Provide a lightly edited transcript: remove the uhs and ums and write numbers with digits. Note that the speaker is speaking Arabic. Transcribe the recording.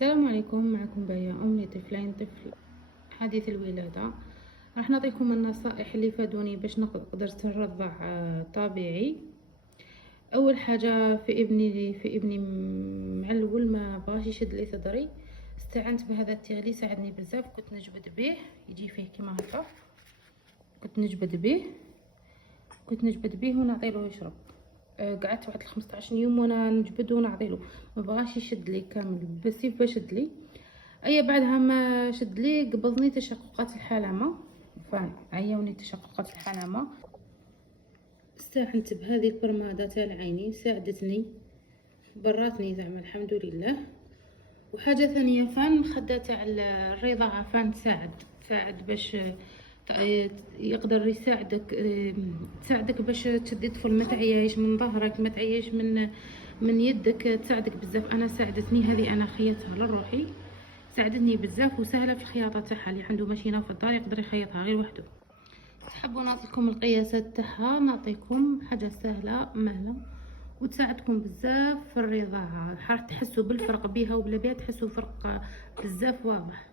السلام عليكم. معكم بايا أم لطفلين، طفل حديث الولادة. راح نعطيكم النصائح اللي فادوني باش نقدر الرضع طبيعي. اول حاجه في ابني معلول ما بغاش يشد لي صدري، استعنت بهذا التغلي ساعدني بزاف. كنت نجبد به يجي فيه كيما هكا، كنت نجبد به ونعطيله يشرب. قعدت واحد 15 يوم وانا نجبد ونعطيله، ما بغاش يشد لي كامل بسيف بشد لي. بعدها ما شد لي قبضني تشققات الحلمه، عيوني تشققات الحلمه. استعنت بهذه البرماده تاع العينين، ساعدتني براتني زعما الحمد لله. وحاجه ثانيه خده تاع الرضاعه تساعد باش يقدر يساعدك، تساعدك باش تشدي الطفل، ما تعياش من ظهرك، ما تعياش من يدك، تساعدك بزاف. انا ساعدتني هذه، انا خيطتها لروحي، ساعدتني بزاف وسهله في الخياطه تاعها. اللي عنده ماشينه في الدار يقدر يخيطها غير وحده. تحبوا نعطيكم القياسات تاعها، نعطيكم حاجه سهله مهله وتساعدكم بزاف في الرضاعه. راح تحسوا بالفرق بيها وبلا بيها، تحسوا فرق بزاف واضح.